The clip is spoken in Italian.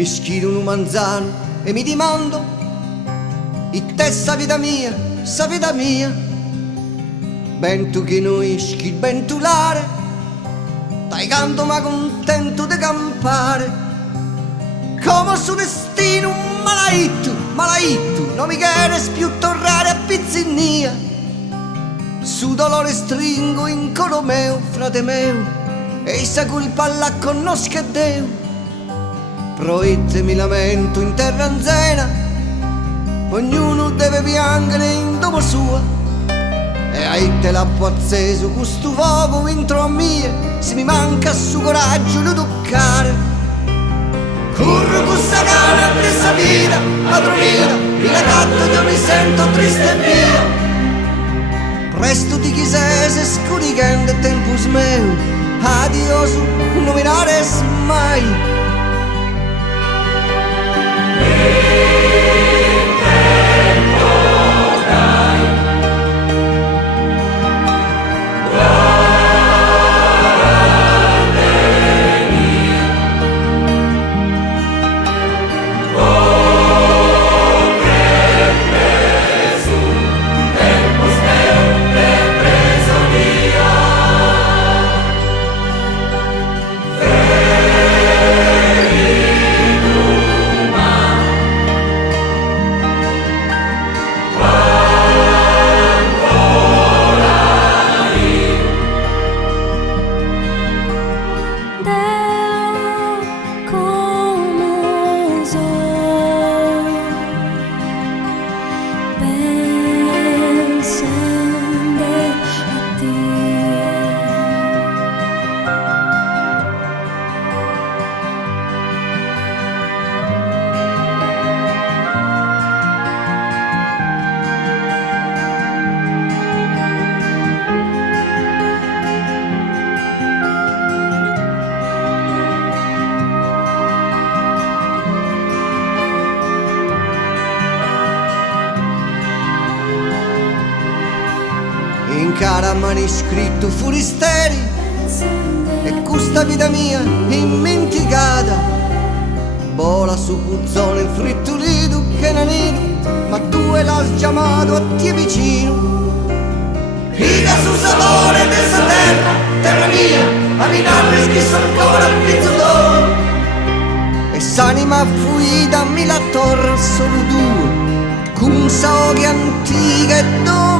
mi schiro un manzano e mi dimando, e te sa vita mia, ben tu che noi schil ben tu l'are, dai canto ma contento di campare, come su destino un malaitto, non mi quieres più tornare a pizzinia, su dolore stringo in coro meu, frate meu, e sa colpa la conosca Deo. Proiette mi lamento in terra anzena, ognuno deve piangere in domo sua, e aite l'acqua acceso questo fuoco intro a mie, se mi manca su coraggio lo toccare. Corro questa cara a questa vita, padronina, il gatto io mi sento triste e via. Presto ti chisese scuricando il tempo smeu, adios, non mi nares mai. In cara manoscritto furisteri, e questa vita mia immenticata vola su puzzone frittolito che nanino, ma tu e l'hai chiamato a te vicino. Figa su sapore dessa terra mia, a minarre schisso ancora al pizzolone, e s'anima fuita mi la torre solo due, con sa che antica e dove